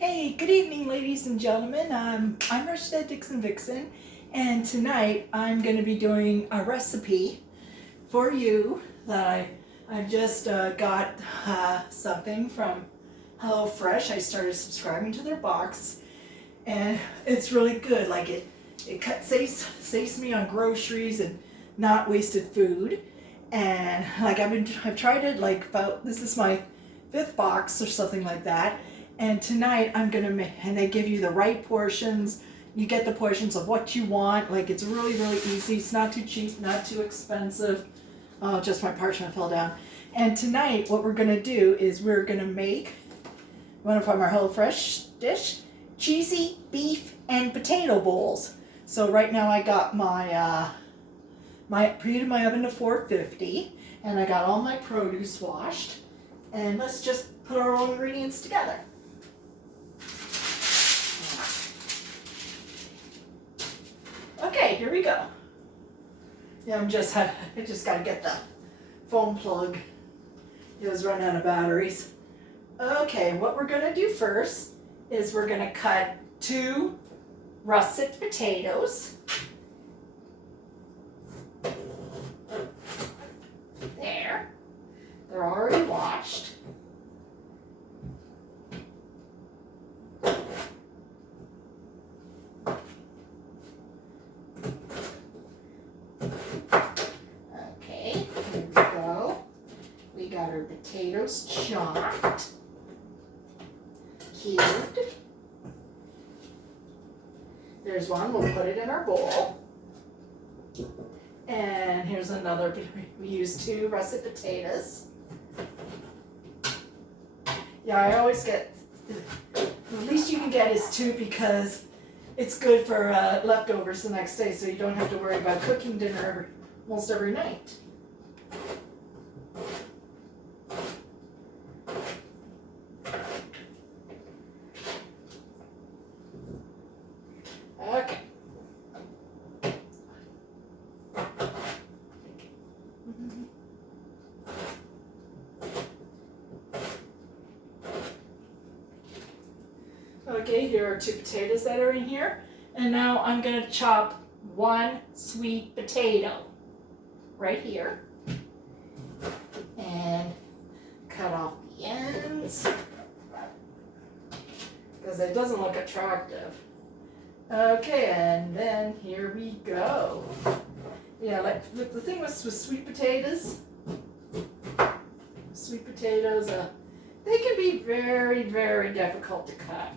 Hey, good evening, ladies and gentlemen. I'm Rashida Dixon Vixen, and tonight I'm going to be doing a recipe for you that I've just got something from HelloFresh. I started subscribing to their box, and it's really good. Like saves me on groceries and not wasted food. And like I've tried it like about this is my fifth box or something like that. And tonight I'm gonna make, and they give you the right portions. You get the portions of what you want. Like it's really, really easy. It's not too cheap, not too expensive. Oh, just my parchment fell down. And tonight what we're gonna do is we're gonna make one from our HelloFresh dish, cheesy beef and potato bowls. So right now I got my preheated my oven to 450, and I got all my produce washed. And let's just put our own ingredients together. Okay, here we go. Yeah, I just gotta get the foam plug. It was running out of batteries. Okay, what we're gonna do first is we're gonna cut 2 russet potatoes. There. They're already washed. Okay, here we go. We got our potatoes chopped, cubed. There's one, we'll put it in our bowl. And here's another, we use 2 russet potatoes. Yeah, I always get, the least you can get is 2 because it's good for leftovers the next day, so you don't have to worry about cooking dinner almost every night. Okay. Okay, here are 2 potatoes that are in here. And now I'm going to chop 1 sweet potato right here. And cut off the ends because it doesn't look attractive. Okay, and then here we go. Yeah, like the thing with sweet potatoes, they can be very, very difficult to cut.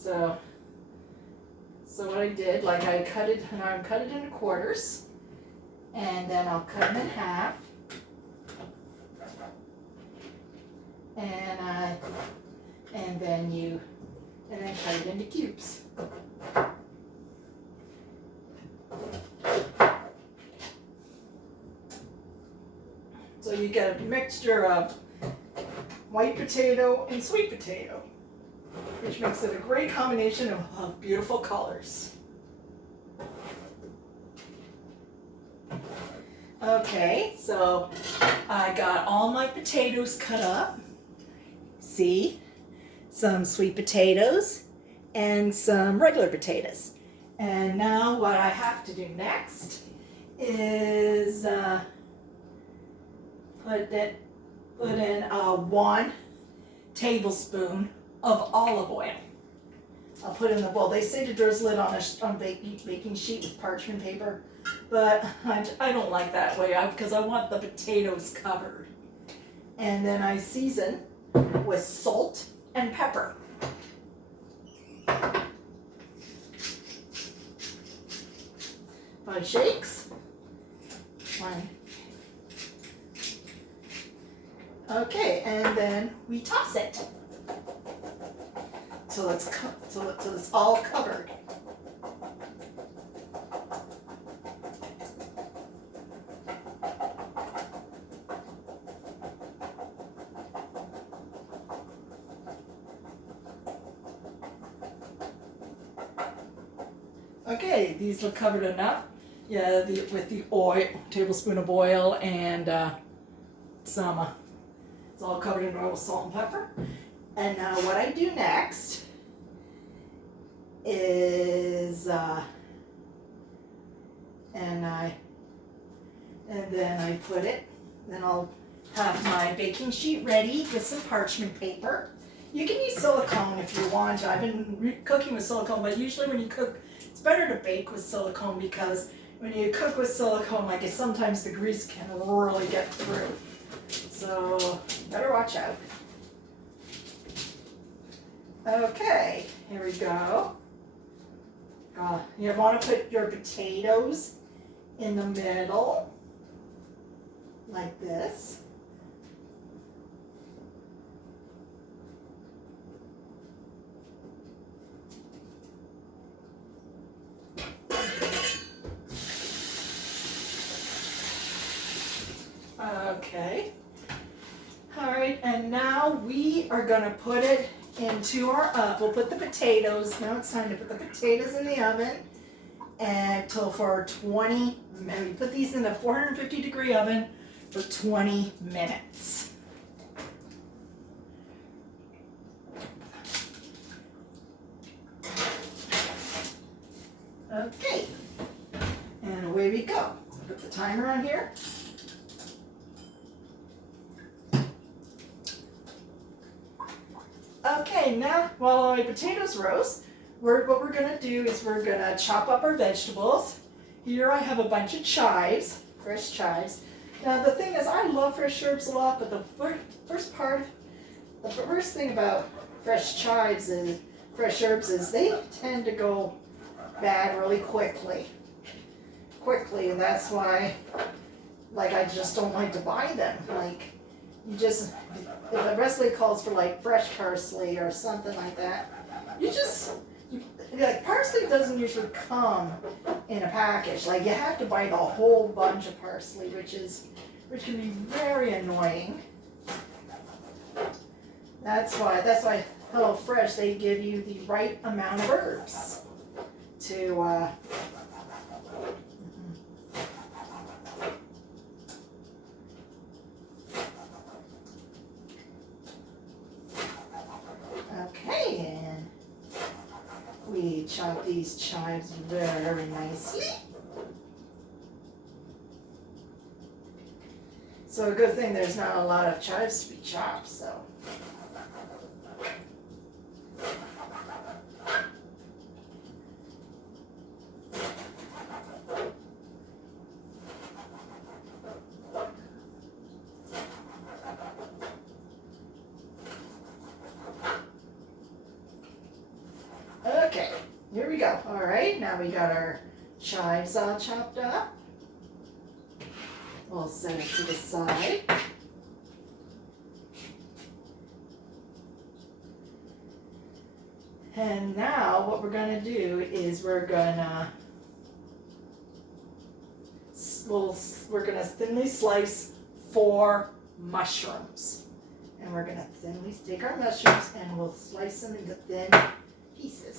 So what I did, like I cut it, and I'm cut it into quarters, and then I'll cut them in half, and then cut it into cubes. So you get a mixture of white potato and sweet potato, which makes it a great combination of beautiful colors. Okay, so I got all my potatoes cut up. See, some sweet potatoes and some regular potatoes. And now what I have to do next is put in 1 tablespoon of olive oil. I'll put it in the bowl. They say to drizzle it on a baking sheet with parchment paper, but I don't like that way because I want the potatoes covered. And then I season with salt and pepper. Five shakes. 1. Okay, and then we toss it till it's all covered. Okay, these look covered enough. Yeah, with the oil, tablespoon of oil, and some. It's all covered in oil, salt, and pepper. And now what I do next is, and then I put it, then I'll have my baking sheet ready with some parchment paper. You can use silicone if you want. I've been cooking with silicone, but usually when you cook, it's better to bake with silicone because when you cook with silicone, like sometimes the grease can really get through. So better watch out. Okay, here we go. You want to put your potatoes in the middle, like this. Okay. All right, and now we are gonna put it into our oven. We'll put the potatoes, now it's time to put the potatoes in the oven until for 20 minutes. We put these in a 450-degree oven for 20 minutes. Okay, and away we go. Put the timer on here. Okay, now while my potatoes roast, what we're gonna do is we're gonna chop up our vegetables. Here I have a bunch of chives, fresh chives. Now the thing is, I love fresh herbs a lot, but the first thing about fresh herbs is they tend to go bad really quickly. And that's why, like, I just don't like to buy them. Like, if the recipe calls for like fresh parsley or something like that, like parsley doesn't usually come in a package. Like you have to buy the whole bunch of parsley, which can be very annoying. That's why HelloFresh, they give you the right amount of herbs to okay, and we chop these chives very nicely. So a good thing there's not a lot of chives to be chopped, so. Okay, here we go. All right, now we got our chives all chopped up. We'll set it to the side. And now what we're gonna do is we're gonna thinly slice 4 mushrooms. And we're gonna thinly take our mushrooms and we'll slice them into thin pieces.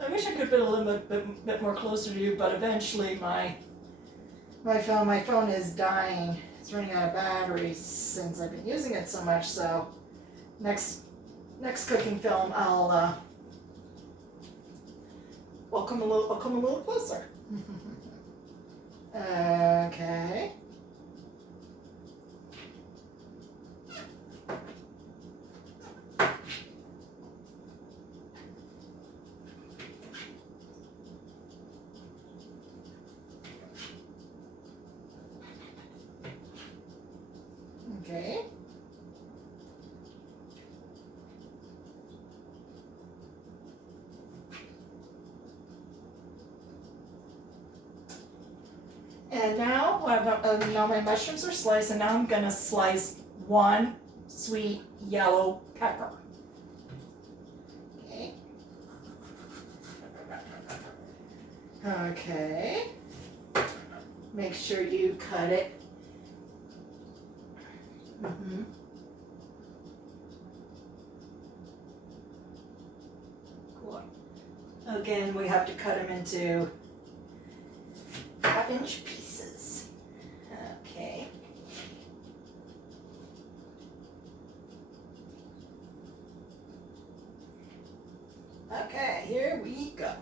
I wish I could have been a little bit more closer to you, but eventually my phone is dying. It's running out of batteries since I've been using it so much. So next cooking film, I'll come a little closer. Okay. Okay. And now now my mushrooms are sliced, and now I'm gonna slice one sweet yellow pepper. Okay. Okay. Make sure you cut it. Cool. Again, we have to cut them into half-inch pieces. Okay. Okay, here we go.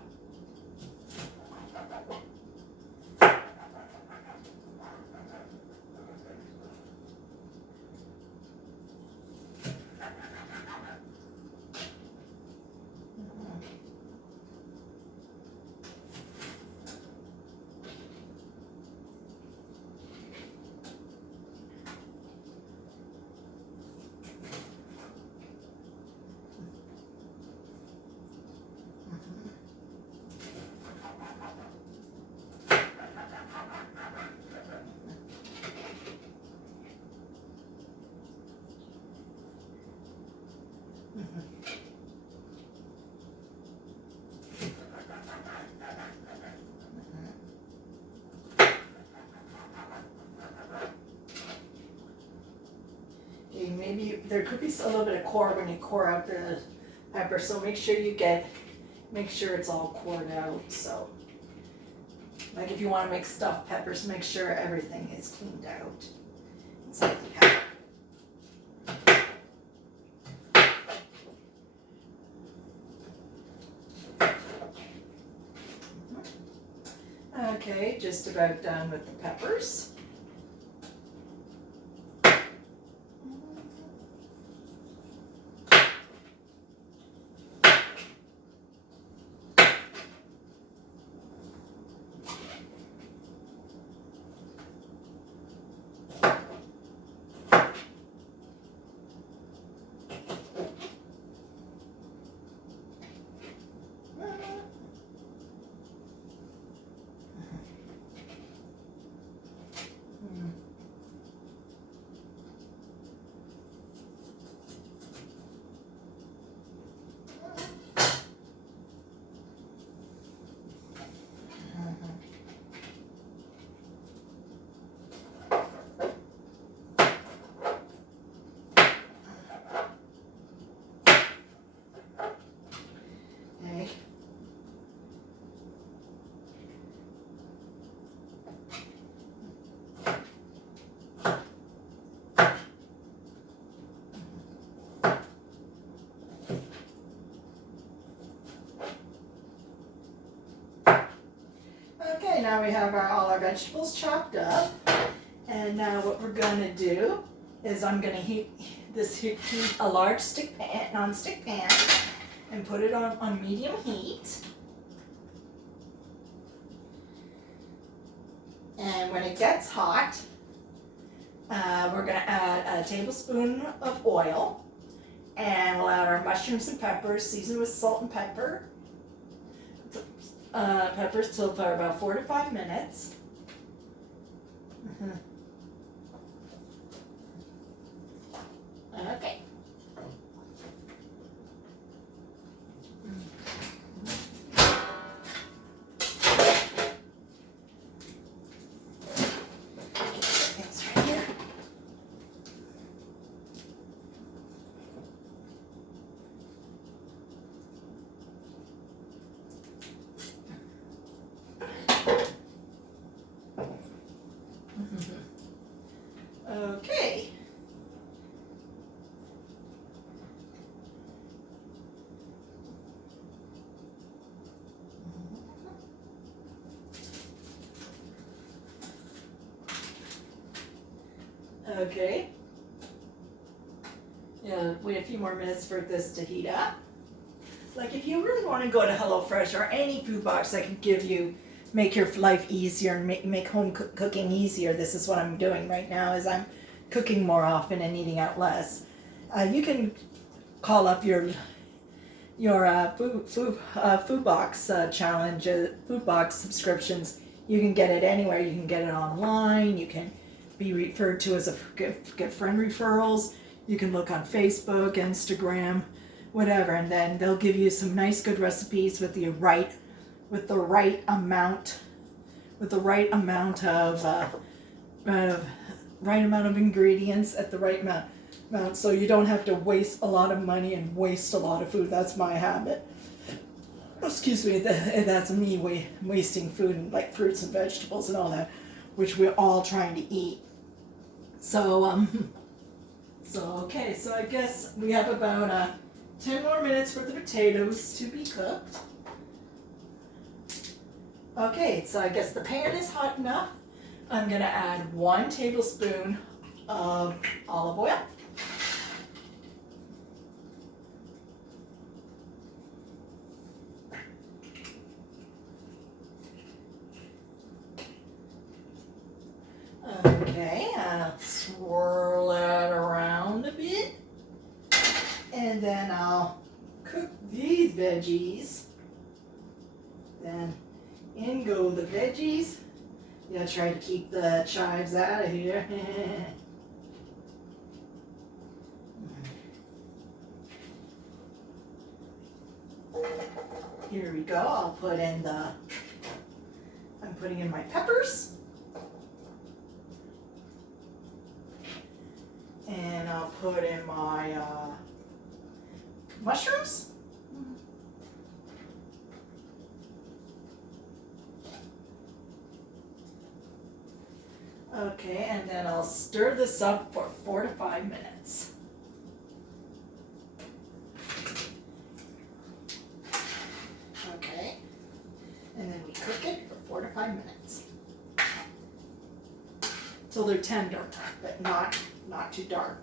Okay, maybe there could be a little bit of core when you core out the pepper, so make sure it's all cored out. So, like if you want to make stuffed peppers, make sure everything is cleaned out inside the pepper. Okay, just about done with the peppers. Okay, now we have all our vegetables chopped up, and now what we're going to do is I'm going to heat a large non-stick pan and put it on medium heat. And when it gets hot, we're going to add a tablespoon of oil, and we'll add our mushrooms and peppers seasoned with salt and pepper. Peppers till for about 4 to 5 minutes. Okay. It's right here. Okay. Okay. Yeah, wait a few more minutes for this to heat up. Like if you really want to go to HelloFresh or any food box that can make your life easier and make home cooking easier, this is what I'm doing right now, is I'm cooking more often and eating out less. You can call up your food box challenge, food box subscriptions. You can get it anywhere. You can get it online. You can be referred to as get friend referrals. You can look on Facebook, Instagram, whatever, and then they'll give you some nice good recipes with the right amount of ingredients at the right amount, so you don't have to waste a lot of money and waste a lot of food. That's my habit. Excuse me, that's me wasting food, like fruits and vegetables and all that, which we're all trying to eat. So okay, so I guess we have about 10 more minutes for the potatoes to be cooked. Okay, so I guess the pan is hot enough. I'm gonna add 1 tablespoon of olive oil. Okay, swirl it around a bit. And then I'll cook these veggies. Then in go the veggies. You gotta try to keep the chives out of here. Here we go. I'm putting in my peppers. And I'll put in my mushrooms. Okay, and then I'll stir this up for 4 to 5 minutes. Okay, and then we cook it for 4 to 5 minutes. Till they're tender, but not too dark.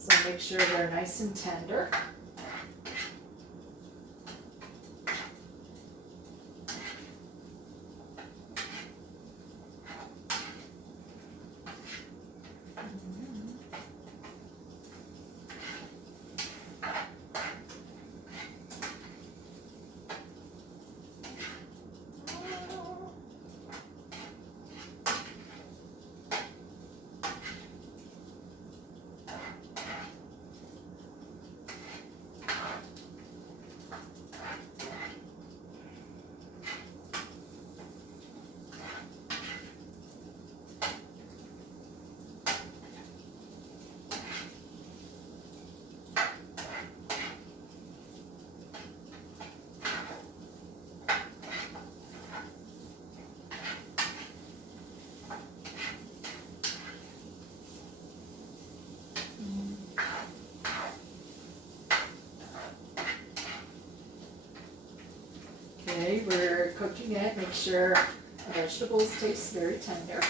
So make sure they're nice and tender. Okay, we're cooking it. Make sure the vegetables taste very tender.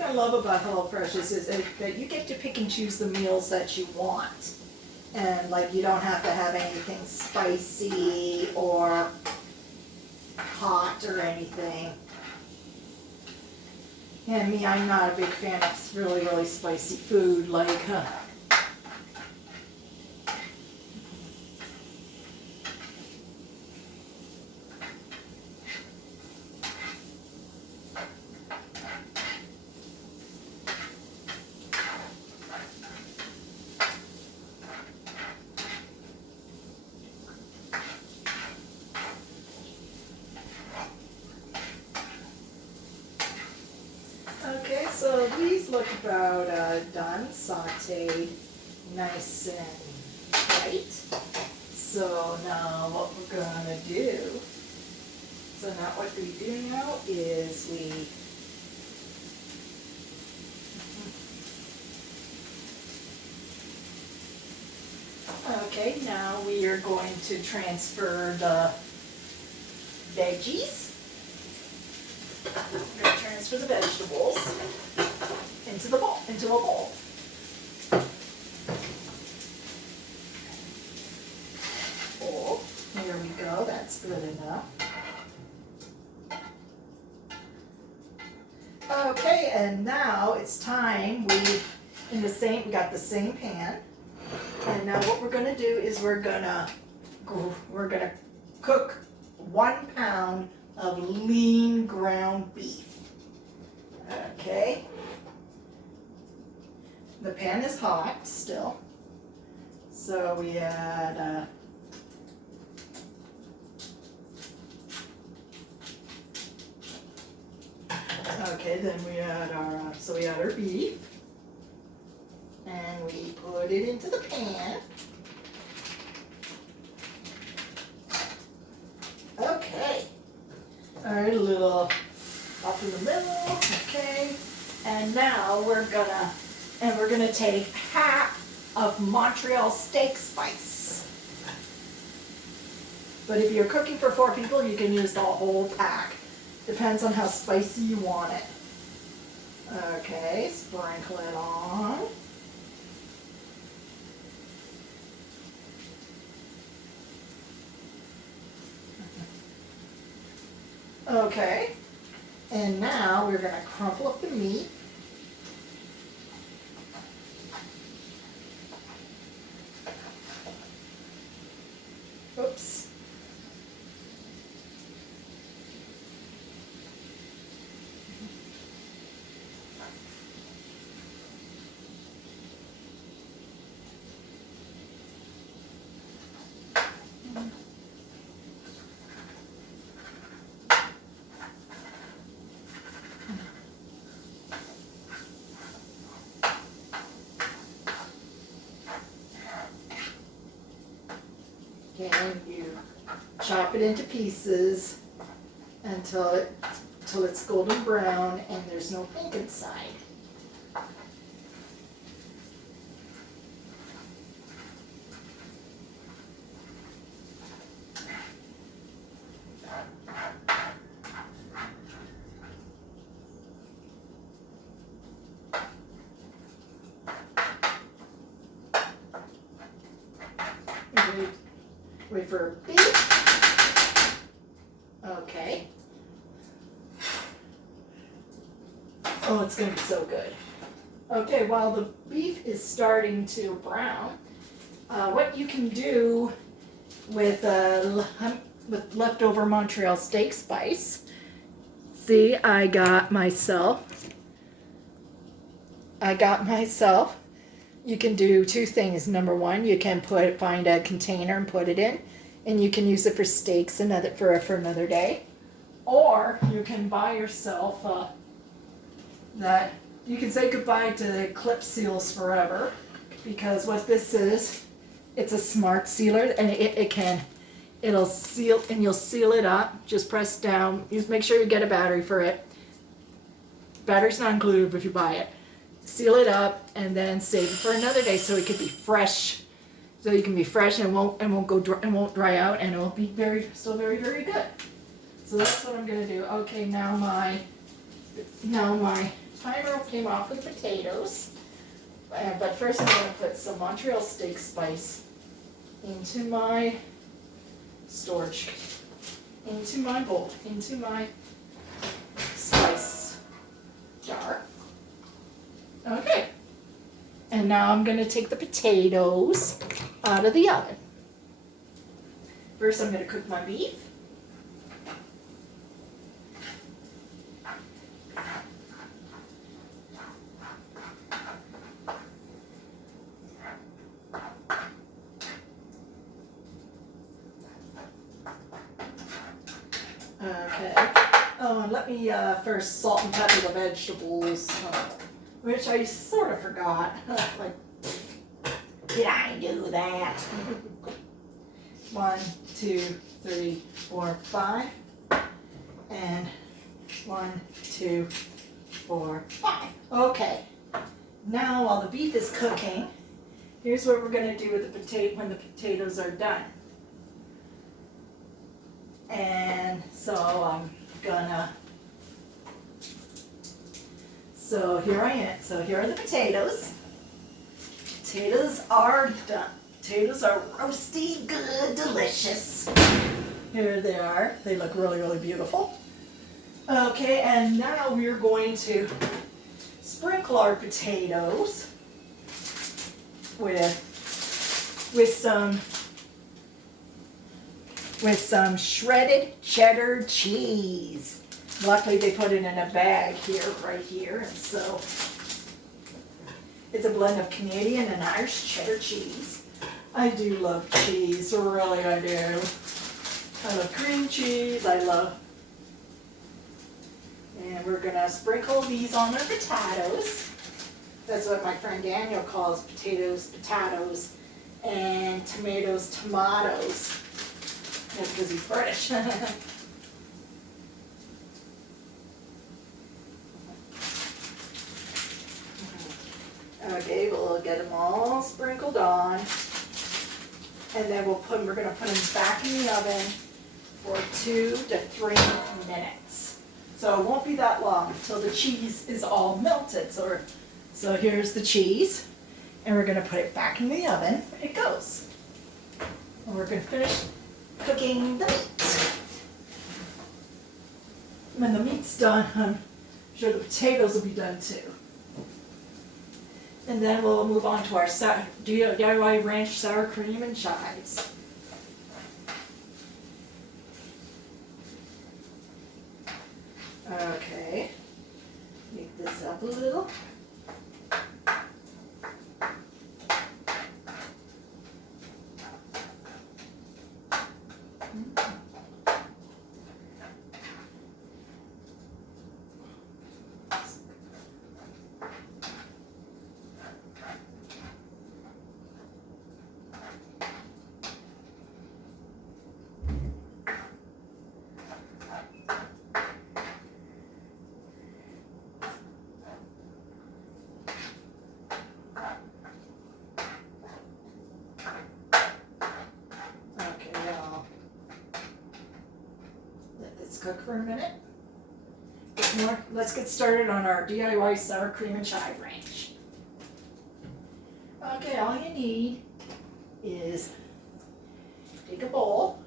thing I love about HelloFresh is that you get to pick and choose the meals that you want. And like you don't have to have anything spicy or hot or anything. And me, I'm not a big fan of really, really spicy food like Okay, so these look about done, sauteed, nice and tight. So now what we're gonna do, so now what we do now is okay, now we are going to transfer the veggies. We're going to transfer the vegetables into the bowl, into a bowl. Bowl. There we go. That's good enough. Okay, and now it's time. We got the same pan, and now what we're going to do is we're gonna cook 1 pound of lean ground beef. Okay. The pan is hot still. So we add okay, then we add our beef. And we put it into the pan. Okay. Alright, a little up in the middle, okay. And now we're gonna take half of Montreal steak spice. But if you're cooking for 4 people, you can use the whole pack. Depends on how spicy you want it. Okay, sprinkle it on. Okay, and now we're going to crumple up the meat. Oops. And you chop it into pieces until it's golden brown and there's no pink inside. Wait for beef. Okay. Oh, it's going to be so good. Okay, while the beef is starting to brown, what you can do with leftover Montreal steak spice. See, I got myself. You can do 2 things. Number 1, you can find a container and put it in, and you can use it for steaks for another day. Or you can buy yourself that you can say goodbye to clip seals forever, because what this is, it's a smart sealer, and it'll seal, and you'll seal it up. Just press down. You make sure you get a battery for it. Battery's not included if you buy it. Seal it up and then save it for another day so it could be fresh. So you can be fresh and won't dry out, and it will be still very, very good. So that's what I'm gonna do. Okay, now my timer came off with the potatoes. But first I'm going to put some Montreal steak spice into my storage, into my bowl, into my spice jar. Okay. And now I'm going to take the potatoes out of the oven. First I'm going to cook my beef. Okay. Oh, and let me first salt and pepper the vegetables, which I sort of forgot. Like, did I do that? 1, 2, 3, 4, 5. And 1, 2, 4, 5. Okay. Now, while the beef is cooking, here's what we're going to do with the potato when the potatoes are done. And so I'm gonna, so here I am. So here are the potatoes. Potatoes are done. Potatoes are roasty, good, delicious. Here they are. They look really, really beautiful. Okay, and now we're going to sprinkle our potatoes with some shredded cheddar cheese. Luckily they put it in a bag here, right here, and so it's a blend of Canadian and Irish cheddar cheese. I do love cheese, really I do. I love cream cheese, and we're gonna sprinkle these on our potatoes. That's what my friend Daniel calls potatoes, and tomatoes. That's because he's British. Okay, we'll get them all sprinkled on, and then we're going to put them back in the oven for 2 to 3 minutes. So it won't be that long until the cheese is all melted. So here's the cheese, and we're going to put it back in the oven. It goes. And we're going to finish cooking the meat. When the meat's done, I'm sure the potatoes will be done too. And then we'll move on to our DIY ranch sour cream and chives. Okay, make this up a little. Cook for a minute. Let's get started on our DIY sour cream and chive ranch. Okay, all you need is take a bowl,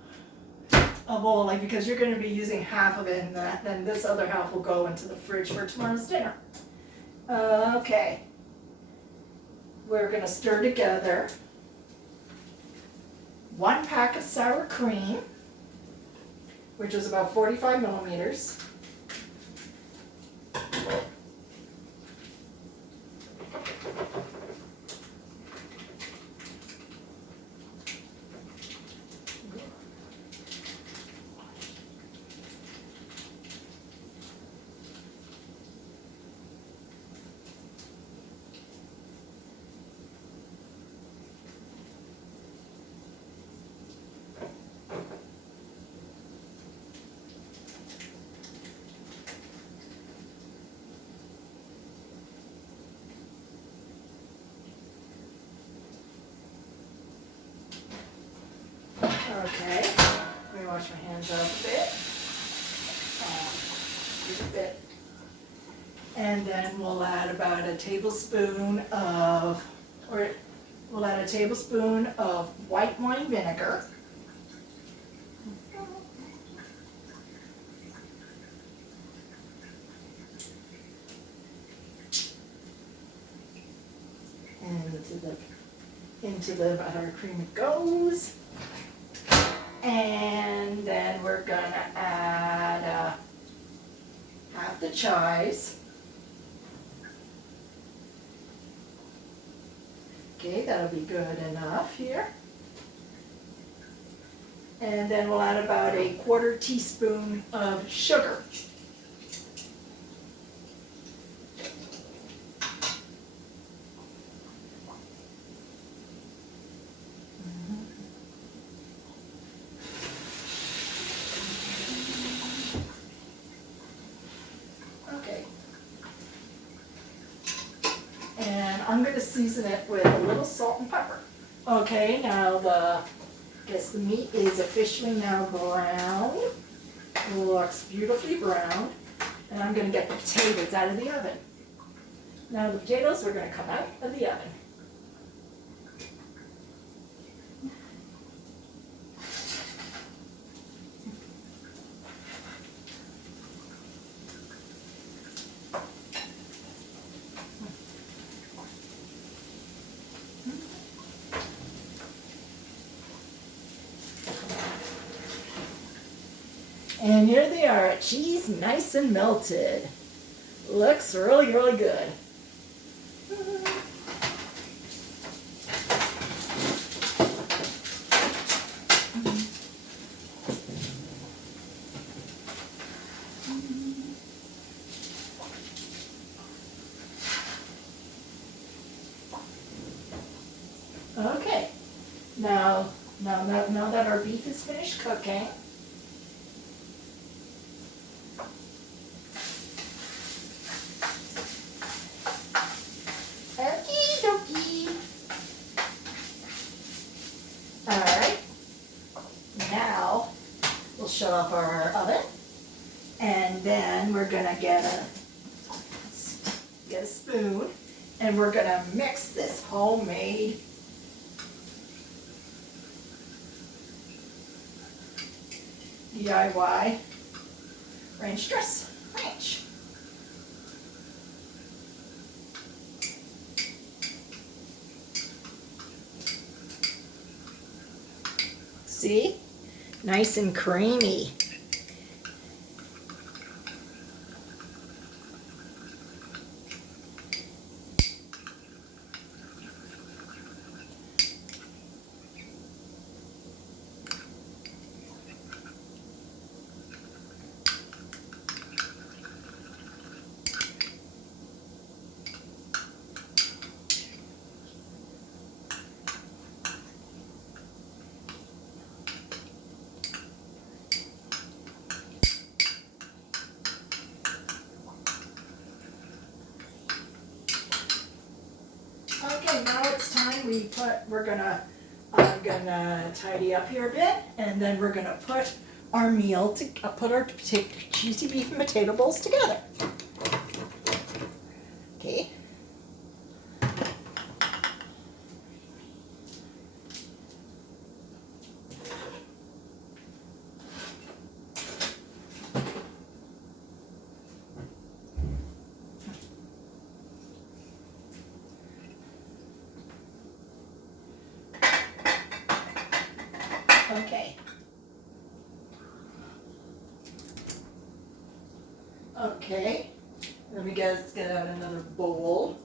like because you're going to be using half of it, and then this other half will go into the fridge for tomorrow's dinner. Okay, we're going to stir together 1 pack of sour cream, which is about 45 milliliters. Okay, let me wash my hands off a bit. And then we'll add about a tablespoon of, or we'll add a tablespoon of white wine vinegar. And into the buttercream it goes. And then we're gonna add half the chives. Okay, that'll be good enough here. And then we'll add about a 1/4 teaspoon of sugar. Okay. And I'm going to season it with a little salt and pepper. Okay, now guess the meat is officially now brown. It looks beautifully brown. And I'm going to get the potatoes out of the oven. Now the potatoes are going to come out of the oven. And here they are, cheese nice and melted. Looks really, really good. Okay, now that our beef is finished cooking, okie dokie. All right, now we'll shut off our oven, and then we're gonna get a spoon, and we're gonna mix this homemade DIY ranch dress ranch. See? Nice and creamy. Okay, now it's time I'm gonna tidy up here a bit, and then we're gonna put our cheesy beef and potato bowls together. Okay. Okay. Okay. Let me get out another bowl.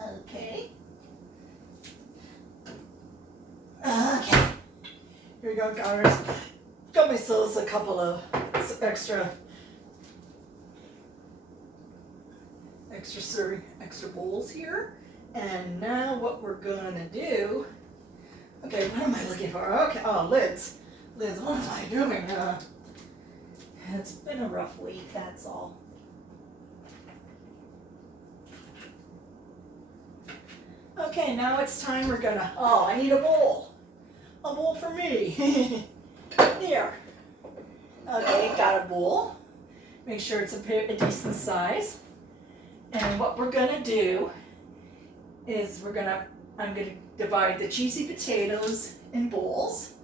Okay. Okay. Here we go, guys. Got myself a couple of extra bowls here. And now what we're gonna do, okay, what am I looking for? Okay, oh, lids. Lids, what am I doing? It's been a rough week, that's all. Okay, now it's time we're gonna, oh, I need a bowl. A bowl for me. Here. Okay, got a bowl. Make sure it's a decent size. And what we're gonna do is I'm gonna divide the cheesy potatoes in bowls.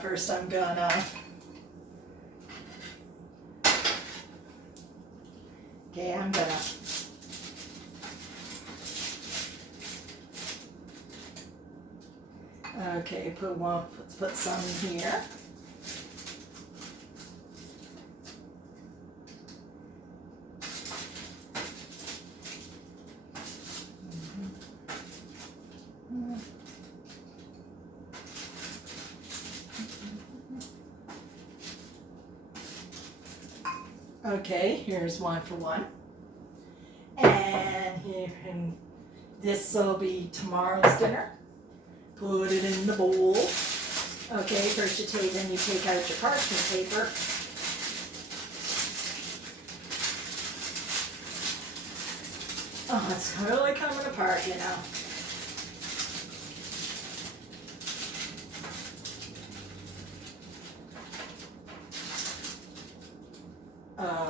First I'm gonna, okay, I'm gonna okay, put some here. Okay, here's one for one. And this will be tomorrow's dinner. Put it in the bowl. Okay, first you take out your parchment paper. Oh, it's really coming apart, you know.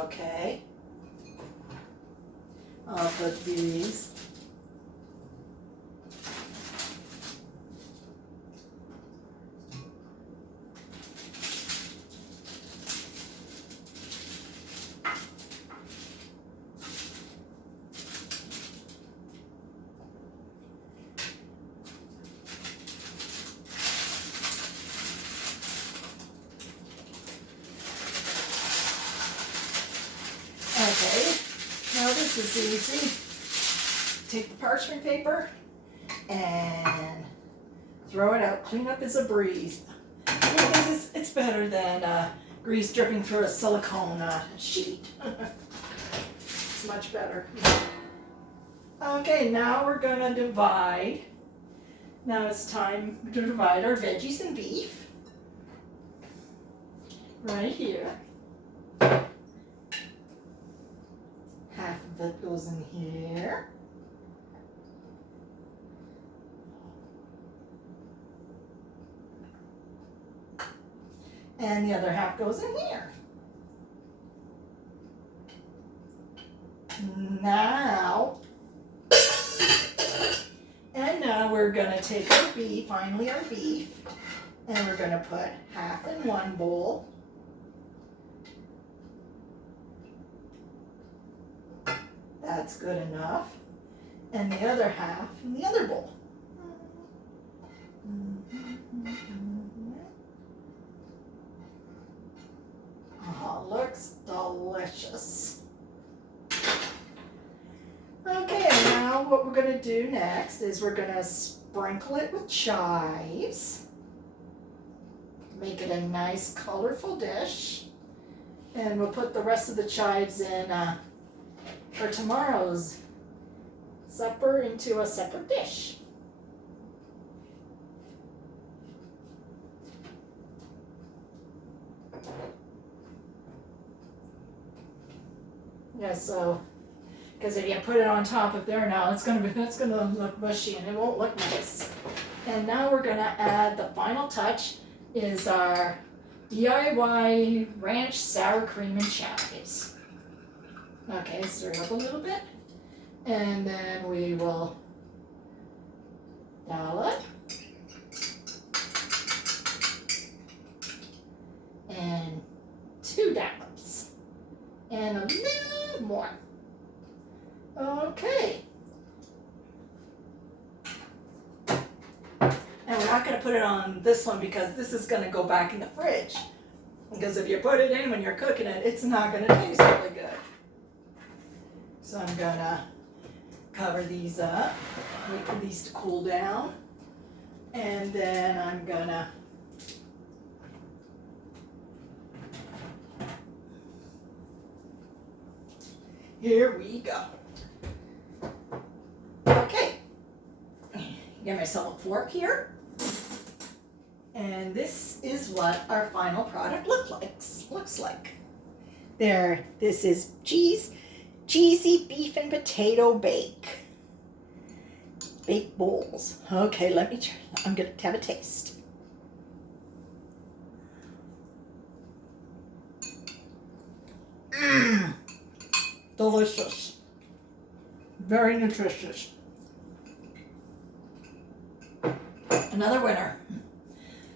Okay. I'll put these. Okay, now this is easy. Take the parchment paper and throw it out. Clean up as a breeze. Because it's better than grease dripping through a silicone sheet. It's much better. Okay, now we're gonna divide. Now it's time to divide our veggies and beef. Right here. Half of it goes in here. And the other half goes in here. Now we're gonna take our beef, finally our beef, and we're gonna put half in one bowl. That's good enough. And the other half in the other bowl. Oh, looks delicious. Okay, now what we're going to do next is we're going to sprinkle it with chives. Make it a nice colorful dish. And we'll put the rest of the chives in for tomorrow's supper into a separate dish. Yeah, so because if you put it on top of there now, it's gonna look mushy and it won't look nice. And now we're gonna add the final touch is our DIY ranch sour cream and chives. Okay, stir it up a little bit, and then we will dollop and 2 dollops and a little more. Okay. And we're not going to put it on this one because this is going to go back in the fridge. Because if you put it in when you're cooking it, it's not going to taste really good. So I'm going to cover these up, wait for these to cool down, and then I'm going to here we go. Okay, get myself a fork here. And this is what our final product looks looks like. There, this is cheesy beef and potato bake bowls. Okay, let me try. I'm gonna have a taste. Mmm, delicious, very nutritious. Another winner.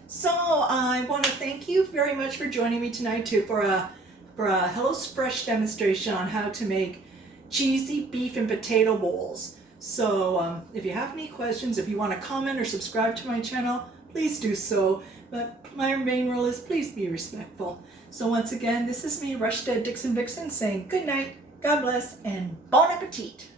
So I want to thank you very much for joining me tonight too for a HelloFresh demonstration on how to make cheesy beef and potato bowls. So if you have any questions, if you want to comment or subscribe to my channel, please do so. But my main rule is please be respectful. So once again, this is me, Rushstead Dixon Vixen, saying good night, God bless, and bon appetit.